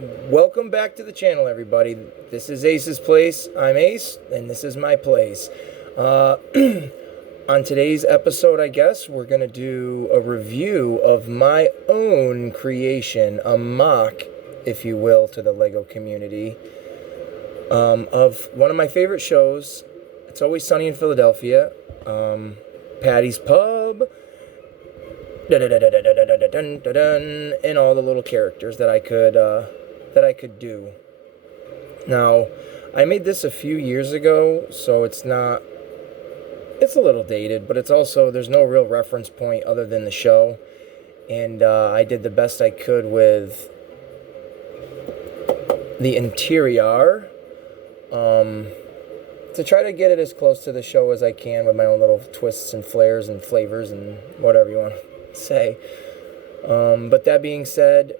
Welcome back to the channel, everybody. This is Ace's Place. I'm Ace, and this is my place. On today's episode, I guess, we're going to do a review of my own creation, a mock, if you will, to the LEGO community, of one of my favorite shows. It's Always Sunny in Philadelphia, Paddy's Pub, and all the little characters that I could do. Now, I made this a few years ago, so it's a little dated, but it's also, there's no real reference point other than the show, and I did the best I could with the interior, to try to get it as close to the show as I can with my own little twists and flares and flavors and whatever you want to say. But that being said,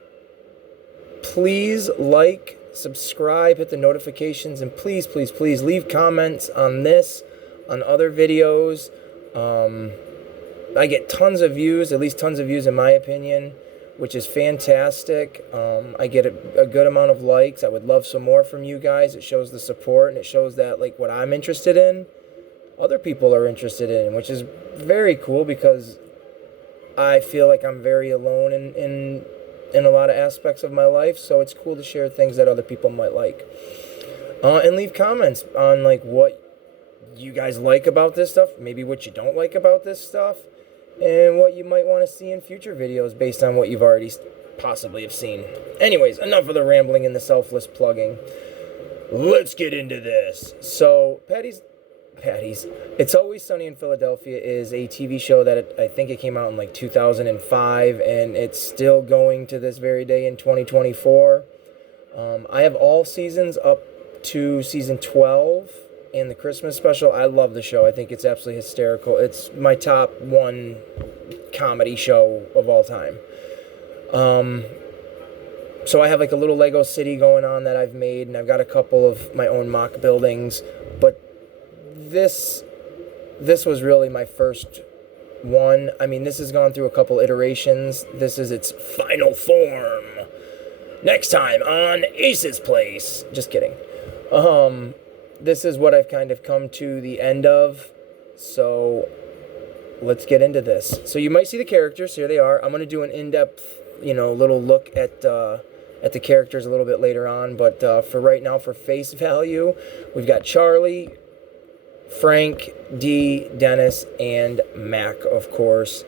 please like, subscribe, hit the notifications, and please leave comments on this, on other videos. I get tons of views, at least tons of views in my opinion, which is fantastic. I get a good amount of likes. I would love some more from you guys. It shows the support, and it shows that, like, what I'm interested in, other people are interested in, which is very cool because I feel like I'm very alone in a lot of aspects of my life, so it's cool to share things that other people might like. And leave comments on, like, what you guys like about this stuff, maybe what you don't like about this stuff, and what you might want to see in future videos based on what you've already possibly have seen. Anyways, enough of the rambling and the selfless plugging. Let's get into this. So, Paddy's It's Always Sunny in Philadelphia is a TV show that I think it came out in like 2005, and it's still going to this very day in 2024. I have all seasons up to season 12 and the Christmas special. I love the show. I think it's absolutely hysterical. It's my top one comedy show of all time. So I have like a little Lego city going on that I've made, and I've got a couple of my own mock buildings, but this was really my first one. I mean, this has gone through a couple iterations. This is its final form. Next time on Ace's Place. Just kidding. This is what I've kind of come to the end of. So let's get into this. So you might see the characters. Here they are. I'm going to do an in-depth, little look at the characters a little bit later on. But for right now, for face value, we've got Charlie, Frank, Dee, Dennis, and Mac, of course.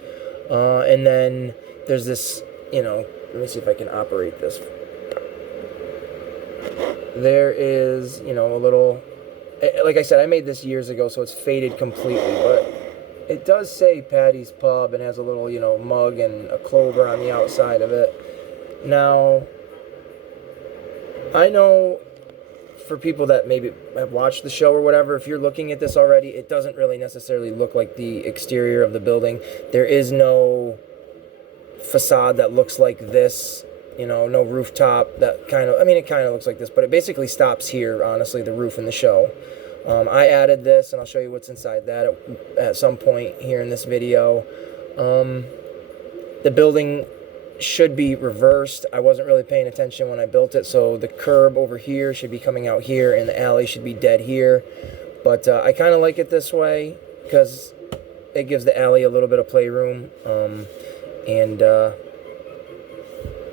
And then there's this, let me see if I can operate this. There is, a little, like I said, I made this years ago, so it's faded completely, but it does say Paddy's Pub and has a little, mug and a clover on the outside of it. Now, I know for people that maybe have watched the show or whatever, if you're looking at this already, it doesn't really necessarily look like the exterior of the building. There is no facade that looks like this, no rooftop that it kind of looks like this, but it basically stops here, honestly, the roof in the show. I added this, and I'll show you what's inside that at some point here in this video. The building should be reversed. I wasn't really paying attention when I built it, so the curb over here should be coming out here, and the alley should be dead here. But I kind of like it this way because it gives the alley a little bit of playroom.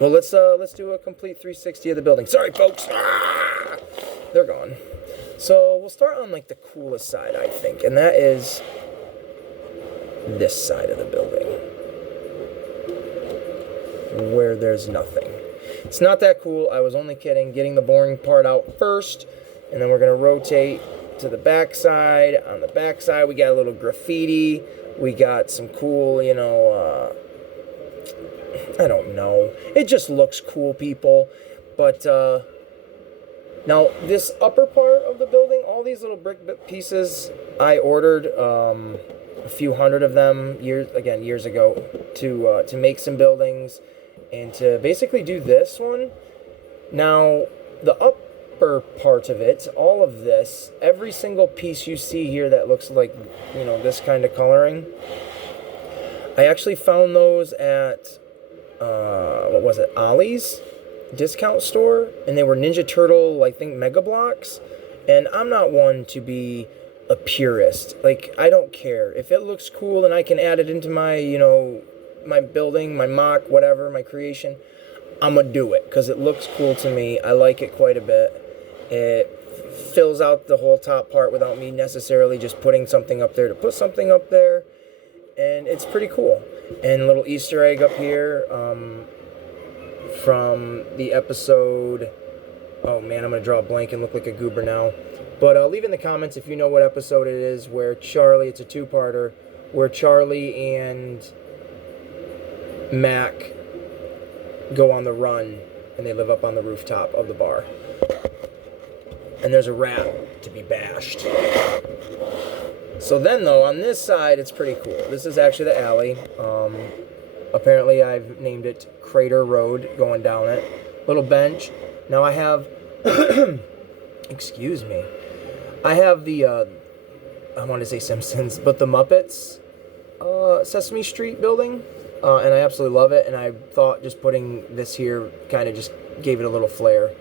Well, let's do a complete 360 of the building. Sorry, folks. They're gone. So we'll start on like the coolest side, I think, and that is this side of the building, where there's nothing. It's not that cool. I was only kidding. Getting the boring part out first, and then we're going to rotate to the back side. On the back side, we got a little graffiti. We got some cool, I don't know. It just looks cool, people. But now, this upper part of the building, all these little brick pieces, I ordered a few hundred of them years ago to make some buildings and to basically do this one. Now, the upper part of it, all of this, every single piece you see here that looks like, this kind of coloring, I actually found those at, Ollie's. discount store, and they were Ninja Turtle, I think, Mega Blocks. And I'm not one to be a purist. Like, I don't care. If it looks cool and I can add it into my, my building, my mock, whatever, my creation, I'm going to do it because it looks cool to me. I like it quite a bit. It fills out the whole top part without me necessarily just putting something up there to put something up there. And it's pretty cool. And a little Easter egg up here from the episode. Oh man, I'm going to draw a blank and look like a goober now. But leave in the comments if you know what episode it is where Charlie, it's a two-parter, where Charlie and Mac go on the run and they live up on the rooftop of the bar. And there's a rat to be bashed. So then, though, on this side, it's pretty cool. This is actually the alley. Apparently, I've named it Crater Road, going down it. Little bench. Now, I have... excuse me. I have the... I want to say Simpsons, but the Muppets Sesame Street building. And I absolutely love it. And I thought just putting this here kind of just gave it a little flair.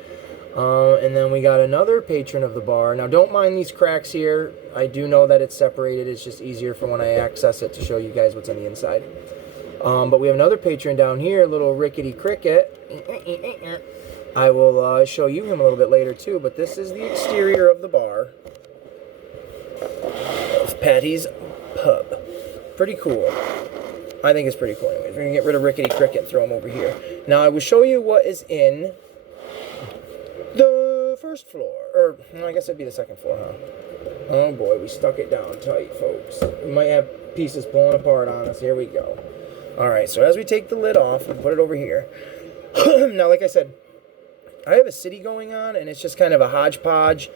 And then we got another patron of the bar. Now, don't mind these cracks here. I do know that it's separated. It's just easier for when I access it to show you guys what's on the inside. But we have another patron down here, little Rickety Cricket. I will show you him a little bit later, too. But this is the exterior of the bar of Paddy's Pub. Pretty cool. I think it's pretty cool. Anyways, we're going to get rid of Rickety Cricket and throw him over here. Now, I will show you what is in the first floor, or I guess it'd be the second floor, huh? Oh boy, we stuck it down tight, folks. We might have pieces pulling apart on us. Here we go. Alright, so as we take the lid off and put it over here. Now, like I said, I have a city going on, and it's just kind of a hodgepodge.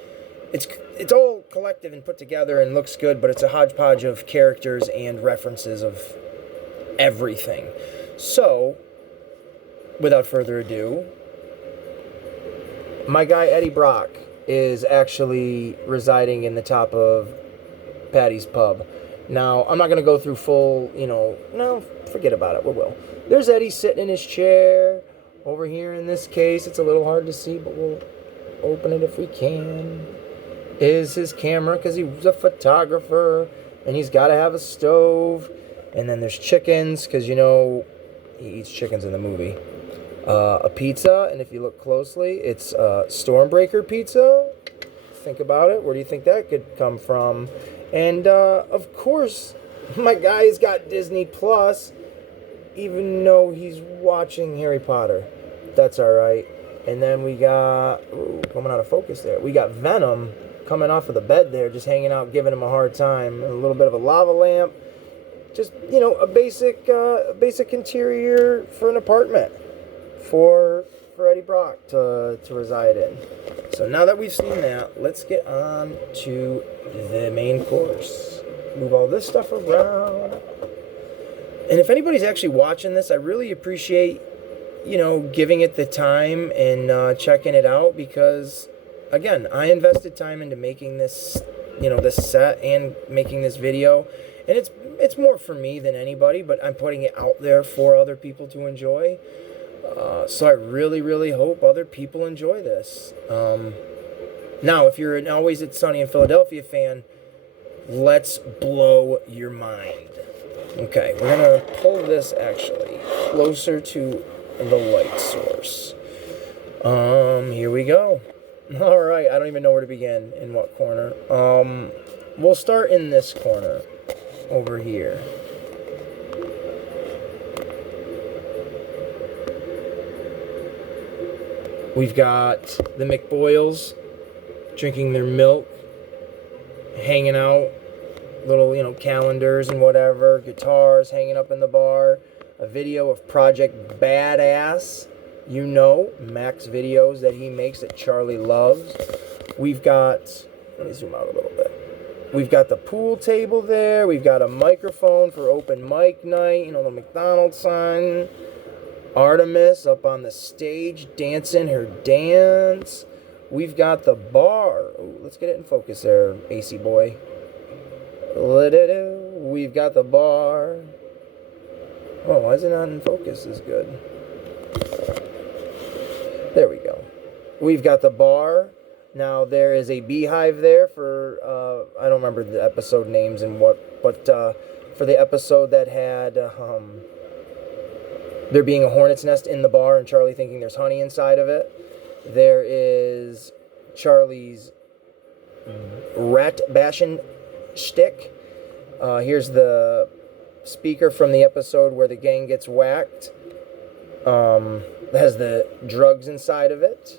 It's all collective and put together and looks good, but it's a hodgepodge of characters and references of everything. So, without further ado, my guy Eddie Brock is actually residing in the top of Paddy's Pub. Now, I'm not going to go through full, no, forget about it, we will. There's Eddie sitting in his chair. Over here in this case, it's a little hard to see, but we'll open it if we can. Is his camera, because he's a photographer, and he's got to have a stove. And then there's chickens, because, he eats chickens in the movie. A pizza, and if you look closely, it's Stormbreaker pizza. Think about it. Where do you think that could come from? And, of course, my guy's got Disney Plus, even though he's watching Harry Potter. That's alright. And then we got... Ooh, coming out of focus there. We got Venom coming off of the bed there, just hanging out, giving him a hard time. And a little bit of a lava lamp. Just, a basic interior for an apartment. For Eddie Brock to reside in. So now that we've seen that, let's get on to the main course. Move all this stuff around. And if anybody's actually watching this, I really appreciate, giving it the time and checking it out because, again, I invested time into making this, this set and making this video. And it's more for me than anybody, but I'm putting it out there for other people to enjoy. So I really, really hope other people enjoy this. Now, if you're an Always It's Sunny in Philadelphia fan, let's blow your mind. Okay, we're going to pull this, actually, closer to the light source. Here we go. All right, I don't even know where to begin, in what corner. We'll start in this corner, over here. We've got the McBoyles drinking their milk, hanging out, little, calendars and whatever, guitars hanging up in the bar, a video of Project Badass, Mac's videos that he makes that Charlie loves. We've got, let me zoom out a little bit. We've got the pool table there. We've got a microphone for open mic night, the McDonald's sign. Artemis up on the stage dancing her dance. We've got the bar. Ooh, let's get it in focus there, AC boy. We've got the bar. Oh, why is it not in focus? This is good. There we go. We've got the bar. Now there is a beehive there for, I don't remember the episode names and what, but for the episode that had there being a hornet's nest in the bar and Charlie thinking there's honey inside of it. There is Charlie's rat bashing shtick. Here's the speaker from the episode where the gang gets whacked. It has the drugs inside of it.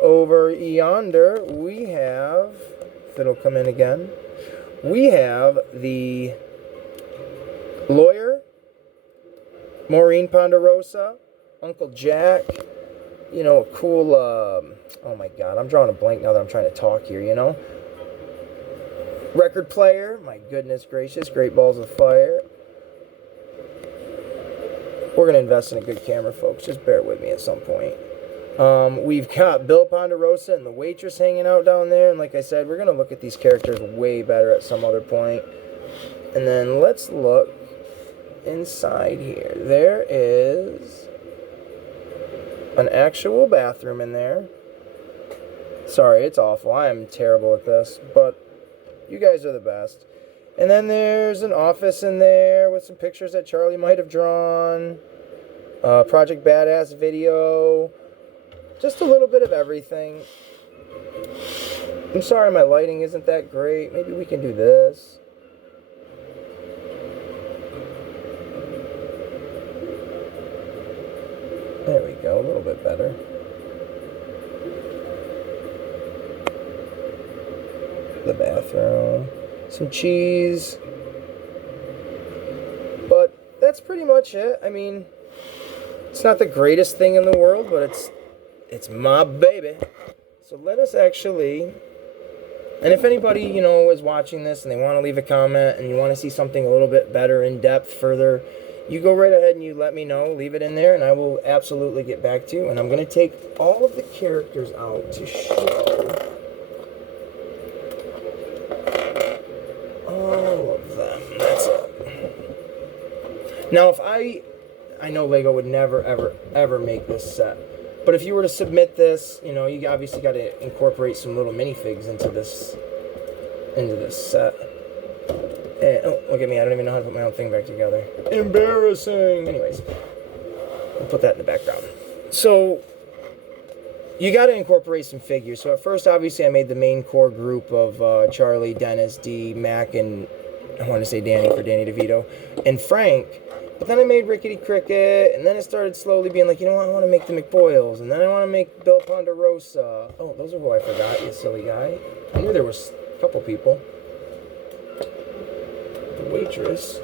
Over yonder, we have, if it'll come in again, we have the lawyer, Maureen Ponderosa, Uncle Jack, you know, a cool, oh my God, I'm drawing a blank now that I'm trying to talk here, you know. Record player, my goodness gracious, Great Balls of Fire. We're going to invest in a good camera, folks. Just bear with me at some point. We've got Bill Ponderosa and the waitress hanging out down there. And like I said, we're going to look at these characters way better at some other point. And then let's look inside here. There is an actual bathroom in there. Sorry, it's awful. I am terrible at this, but you guys are the best. And then there's an office in there with some pictures that Charlie might have drawn. Project Badass video. Just a little bit of everything. I'm sorry my lighting isn't that great. Maybe we can do this. There we go, a little bit better. The bathroom. Some cheese. But that's pretty much it. I mean, it's not the greatest thing in the world, but it's my baby. So let us actually, and if anybody, you know, is watching this and they want to leave a comment and you want to see something a little bit better, in depth, further, you go right ahead and you let me know, leave it in there, and I will absolutely get back to you. And I'm going to take all of the characters out to show all of them. That's it. Now, if I know LEGO would never, ever, ever make this set. But if you were to submit this, you know, you obviously got to incorporate some little minifigs into this set. And, oh, look at me, I don't even know how to put my own thing back together. Embarrassing! Anyways, I'll put that in the background. So, you got to incorporate some figures. So at first, obviously, I made the main core group of Charlie, Dennis, D, Mac, and I want to say Danny for Danny DeVito, and Frank. But then I made Rickety Cricket, and then it started slowly being like, you know what, I want to make the McBoyles, and then I want to make Bill Ponderosa. Oh, those are who I forgot, you silly guy. I knew there was a couple people. The waitress.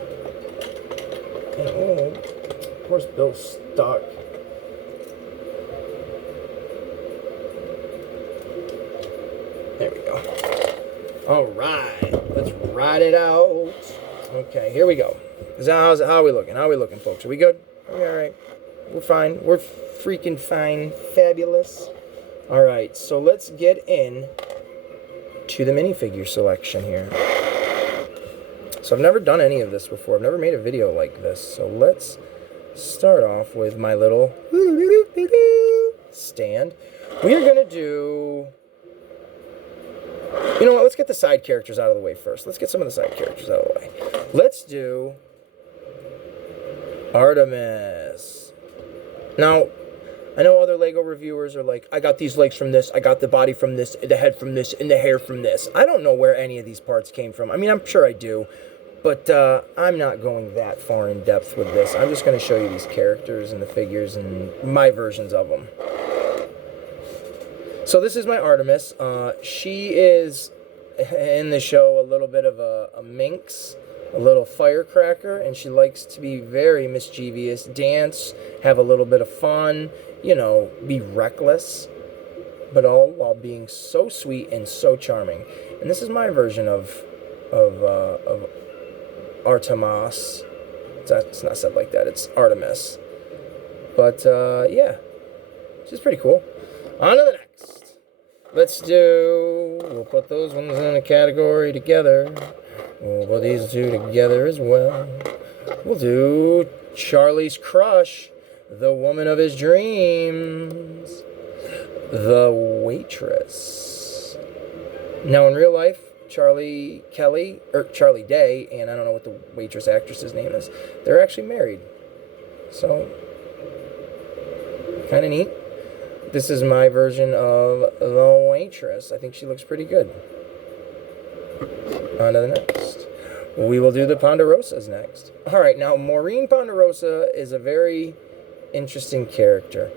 And oh, of course Bill's stuck. There we go. Alright, let's ride it out. Okay, here we go. How are we looking? How are we looking, folks? Are we good? Are we alright? We're fine. We're freaking fine. Fabulous. Alright, so let's get in to the minifigure selection here. So I've never done any of this before. I've never made a video like this. So let's start off with my little stand. We are going to do... You know what? Let's get the side characters out of the way first. Let's get some of the side characters out of the way. Let's do Artemis. Now, I know other LEGO reviewers are like, I got these legs from this, I got the body from this, the head from this, and the hair from this. I don't know where any of these parts came from. I mean, I'm sure I do, but I'm not going that far in depth with this. I'm just going to show you these characters and the figures and my versions of them. So this is my Artemis. She is, in the show, a little bit of a minx, a little firecracker, and she likes to be very mischievous, dance, have a little bit of fun, you know, be reckless, but all while being so sweet and so charming. And this is my version of Artemis. It's not said like that, it's Artemis. But, yeah, she's pretty cool. On to the next. We'll put those ones in a category together. We'll put these two together as well. We'll do Charlie's crush, the woman of his dreams. The Waitress. Now, in real life, Charlie Day, and I don't know what the waitress actress's name is, they're actually married. So, kind of neat. This is my version of The Waitress. I think she looks pretty good. On to the next. We will do the Ponderosas next. All right, now Maureen Ponderosa is a very interesting character.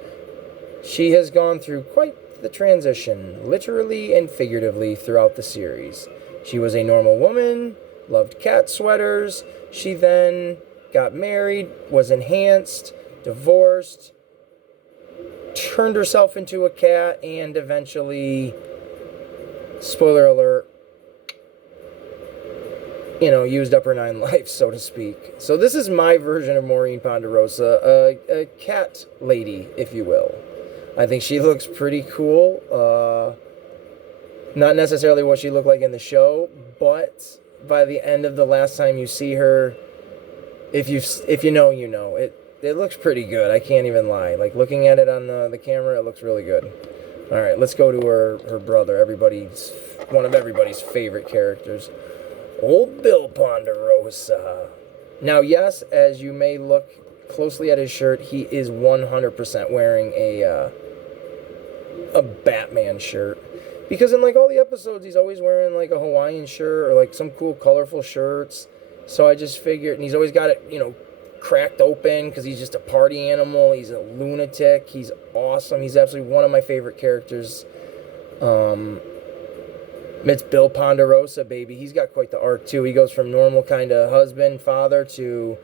She has gone through quite the transition, literally and figuratively, throughout the series. She was a normal woman, loved cat sweaters. She then got married, was enhanced, divorced, turned herself into a cat, and eventually, spoiler alert, used up her 9 lives, so to speak. So this is my version of Maureen Ponderosa, a cat lady, if you will. I think she looks pretty cool. Not necessarily what she looked like in the show, but by the end of the last time you see her, if you know, you know. It looks pretty good. I can't even lie. Like, looking at it on the camera, it looks really good. All right, let's go to her brother, one of everybody's favorite characters, Old Bill Ponderosa. Now, yes, as you may look closely at his shirt, he is 100% wearing a Batman shirt. Because in, like, all the episodes, he's always wearing, like, a Hawaiian shirt or, like, some cool, colorful shirts. So I just figured, and he's always got it, cracked open because he's just a party animal. He's a lunatic. He's awesome. He's absolutely one of my favorite characters. It's Bill Ponderosa, baby. He's got quite the arc, too. He goes from normal kind of husband, father, to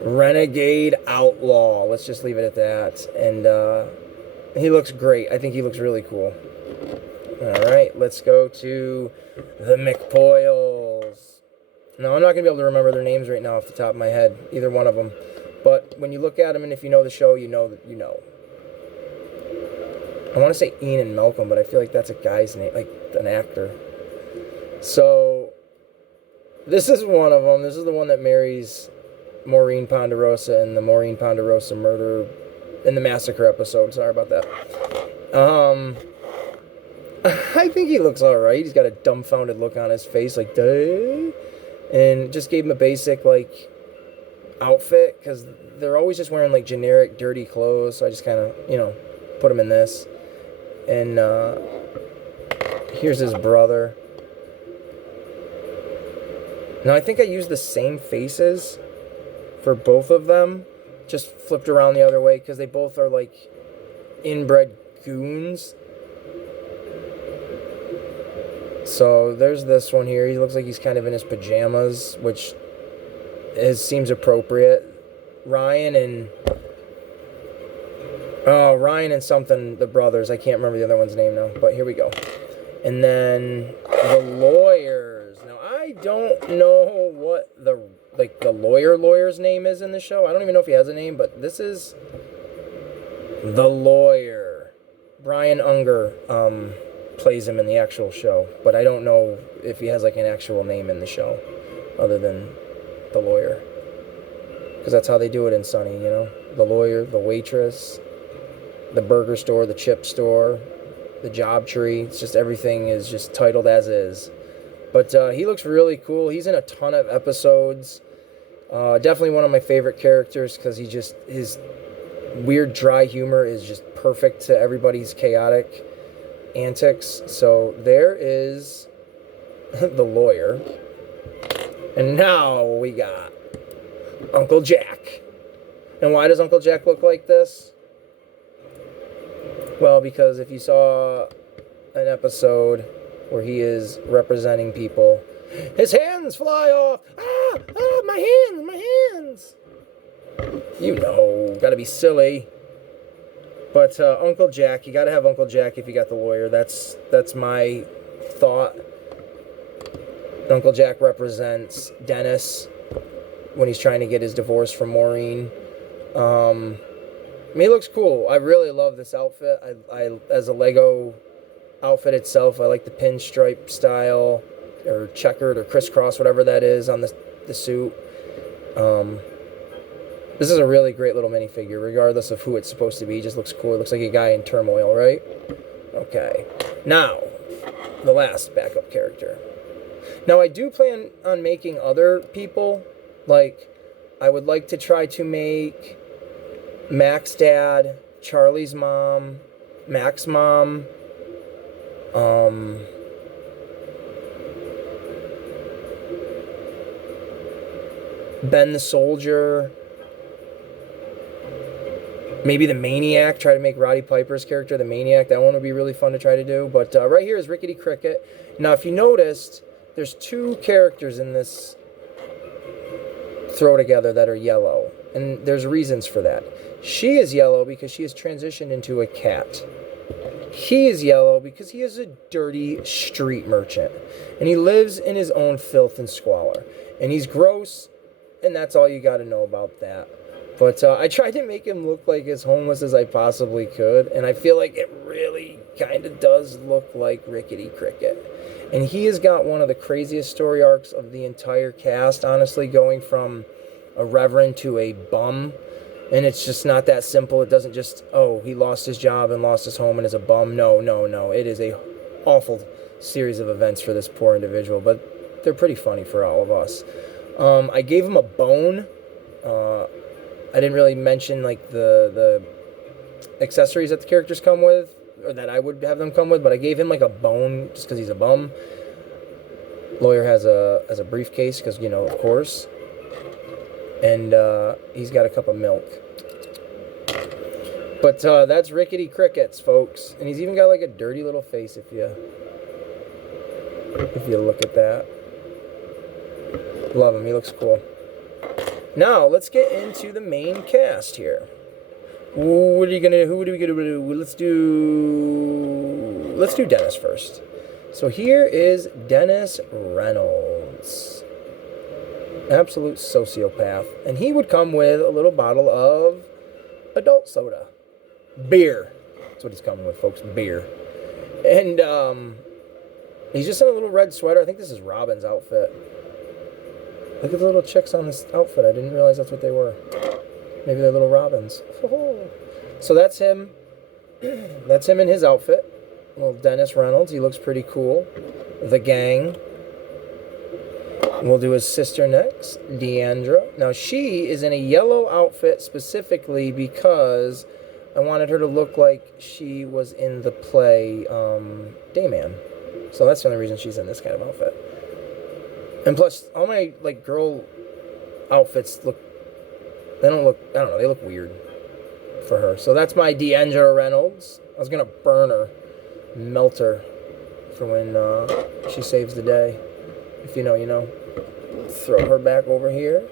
renegade outlaw. Let's just leave it at that. And he looks great. I think he looks really cool. All right, let's go to the McPoyles. Now, I'm not going to be able to remember their names right now off the top of my head, either one of them. But when you look at them, and if you know the show, you know that you know. I want to say Ian and Malcolm, but I feel like that's a guy's name, like an actor. So, this is one of them. This is the one that marries Maureen Ponderosa in the Maureen Ponderosa murder in the massacre episode. Sorry about that. I think he looks alright. He's got a dumbfounded look on his face, like, duh. And just gave him a basic, like, outfit, because they're always just wearing, like, generic, dirty clothes. So I just kind of, put him in this. And here's his brother. Now, I think I used the same faces for both of them, just flipped around the other way, because they both are, like, inbred goons. So there's this one here. He looks like he's kind of in his pajamas, which seems appropriate. Ryan and something, the brothers. I can't remember the other one's name now, but here we go. And then the lawyers. Now, I don't know what the lawyer's name is in the show. I don't even know if he has a name, but this is the lawyer. Brian Unger plays him in the actual show, but I don't know if he has, like, an actual name in the show other than the lawyer, because that's how they do it in Sunny. The lawyer, the waitress, the burger store, the chip store, the job tree. It's just, everything is just titled as is. But he looks really cool. He's in a ton of episodes. Definitely one of my favorite characters, because his weird dry humor is just perfect to everybody's chaotic antics. So there is the lawyer. And now we got Uncle Jack. And why does Uncle Jack look like this? Well, because if you saw an episode where he is representing people, his hands fly off. My hands. Gotta be silly. But Uncle Jack, you gotta have Uncle Jack if you got the lawyer. That's my thought. Uncle Jack represents Dennis when he's trying to get his divorce from Maureen. He looks cool. I really love this outfit. I as a Lego outfit itself, I like the pinstripe style, or checkered, or crisscross, whatever that is on the suit. This is a really great little minifigure, regardless of who it's supposed to be. He just looks cool. It looks like a guy in turmoil, right? Okay. Now, the last backup character. Now, I do plan on making other people. Like, I would like to try to make Mac's dad, Charlie's mom, Mac's mom, Ben the soldier, maybe the Maniac. Try to make Roddy Piper's character the Maniac. That one would be really fun to try to do. But right here is Rickety Cricket. Now, if you noticed, there's two characters in this throw together that are yellow. And there's reasons for that. She is yellow because she has transitioned into a cat. He is yellow because he is a dirty street merchant. And he lives in his own filth and squalor. And he's gross, and that's all you got to know about that. But I tried to make him look like as homeless as I possibly could, and I feel like it really kind of does look like Rickety Cricket. And he has got one of the craziest story arcs of the entire cast, honestly, going from a reverend to a bum. And it's just not that simple. It doesn't just, oh, he lost his job and lost his home and is a bum. No. It is a awful series of events for this poor individual, but they're pretty funny for all of us. I gave him a bone. I didn't really mention like the accessories that the characters come with, or that I would have them come with, but I gave him like a bone just because he's a bum. Lawyer has a briefcase because, you know, of course. And he's got a cup of milk. But that's Rickety Crickets, folks. And he's even got like a dirty little face if you look at that. Love him. He looks cool. Now, let's get into the main cast here. Who are we gonna do? Let's do Dennis first. So here is Dennis Reynolds. Absolute sociopath. And he would come with a little bottle of adult soda. Beer. That's what he's coming with, folks. Beer. And he's just in a little red sweater. I think this is Robin's outfit. Look at the little chicks on this outfit. I didn't realize that's what they were. Maybe they're little robins. So that's him. That's him in his outfit. Little Dennis Reynolds. He looks pretty cool. The gang. We'll do his sister next, Deandra. Now, she is in a yellow outfit specifically because I wanted her to look like she was in the play Dayman. So that's the only reason she's in this kind of outfit. And plus, all my, like, girl outfits they look weird for her. So that's my Deandra Reynolds. I was going to burn her, melt her for when she saves the day. If you know, you know. Throw her back over here.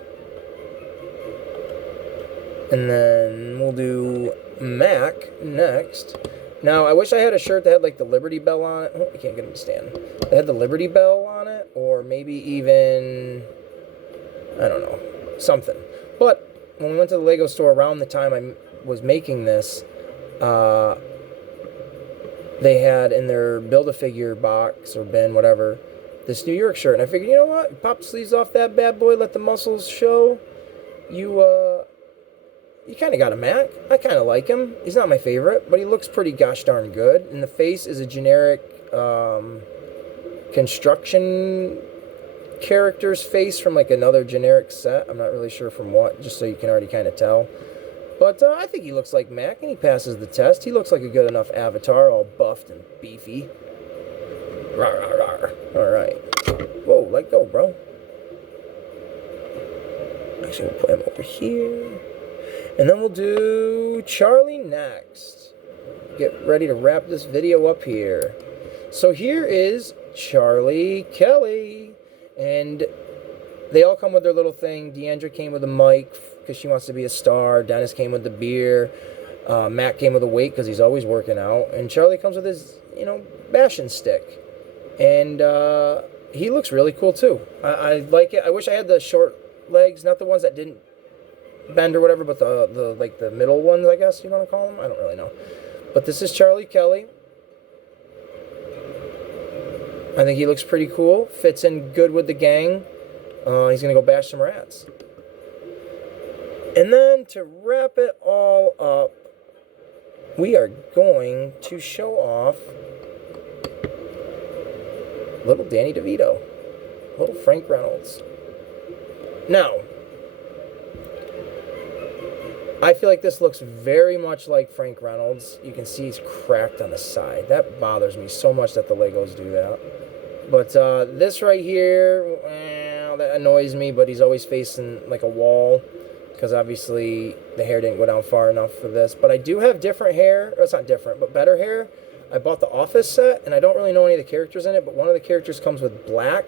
And then we'll do Mac next. Now, I wish I had a shirt that had, like, the Liberty Bell on it. Oh, I can't get him to stand. That had the Liberty Bell on it, or maybe even, I don't know, something. But when we went to the Lego store around the time I was making this, they had in their Build-A-Figure box or bin, whatever, this New York shirt. And I figured, you know what? Pop the sleeves off that bad boy, let the muscles show. You kind of got a Mac. I kind of like him. He's not my favorite, but he looks pretty gosh darn good. And the face is a generic construction character's face from like another generic set. I'm not really sure from what, just so you can already kind of tell. But I think he looks like Mac, and he passes the test. He looks like a good enough avatar, all buffed and beefy. Rawr, rawr, rawr. All right. Whoa, let go, bro. Actually, we'll put him over here. And then we'll do Charlie next. Get ready to wrap this video up here. So here is Charlie Kelly. And they all come with their little thing. Deandra came with a mic because she wants to be a star. Dennis came with the beer. Matt came with a weight because he's always working out. And Charlie comes with his, bashing stick. And he looks really cool too. I like it. I wish I had the short legs, not the ones that didn't bend or whatever, but the middle ones, I guess you want to call them. I don't really know. But this is Charlie Kelly. I think he looks pretty cool. Fits in good with the gang. He's going to go bash some rats. And then to wrap it all up, we are going to show off little Danny DeVito, little Frank Reynolds. Now, I feel like this looks very much like Frank Reynolds. You can see he's cracked on the side. That bothers me so much that the Legos do that. But this right here, well, that annoys me, but he's always facing like a wall because obviously the hair didn't go down far enough for this. But I do have different hair. Or it's not different, but better hair. I bought the Office set, and I don't really know any of the characters in it, but one of the characters comes with black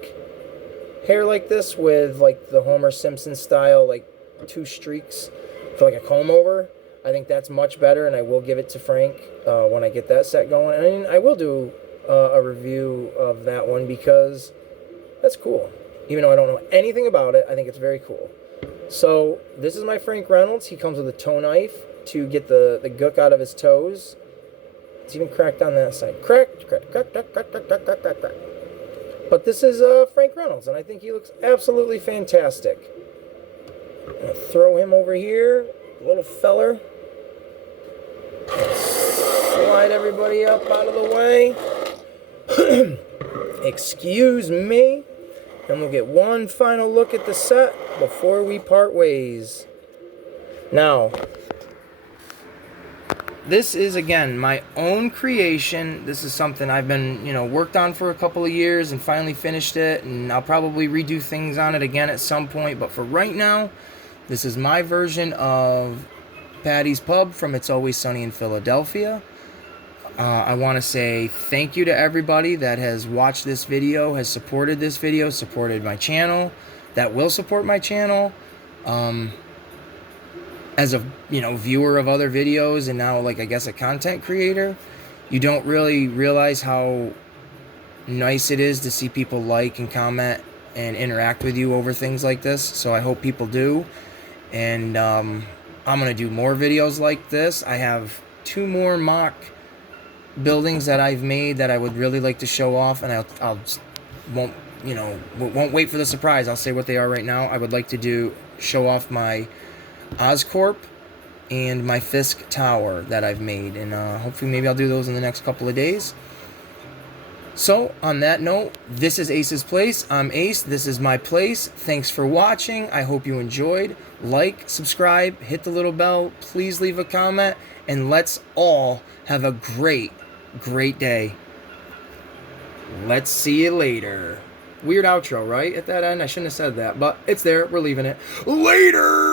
hair like this with like the Homer Simpson style, like 2 streaks for like a comb over. I think that's much better, and I will give it to Frank when I get that set going. And I will do a review of that one because that's cool. Even though I don't know anything about it, I think it's very cool. So this is my Frank Reynolds. He comes with a toe knife to get the gook out of his toes. It's even cracked on that side. Crack. But this is Frank Reynolds, and I think he looks absolutely fantastic. I'm going to throw him over here, little feller. Slide everybody up out of the way. Excuse me. And we'll get one final look at the set before we part ways. Now, this is, again, my own creation. This is something I've been, worked on for a couple of years and finally finished it. And I'll probably redo things on it again at some point. But for right now, this is my version of Paddy's Pub from It's Always Sunny in Philadelphia. I want to say thank you to everybody that has watched this video, has supported this video, supported my channel, that will support my channel. As a viewer of other videos and now, like, I guess a content creator, you don't really realize how nice it is to see people like and comment and interact with you over things like this. So I hope people do. And I'm going to do more videos like this. I have 2 more mock buildings that I've made that I would really like to show off, and I'll won't wait for the surprise. I'll say what they are right now. I would like to show off my Oscorp and my Fisk Tower that I've made, and hopefully maybe I'll do those in the next couple of days. So on that note, this is Ace's Place. I'm Ace. This is my place. Thanks for watching. I hope you enjoyed. Like, subscribe, hit the little bell. Please leave a comment, and let's all have a great day. Let's see you later. Weird outro, right? At that end, I shouldn't have said that, but it's there. We're leaving it. Later!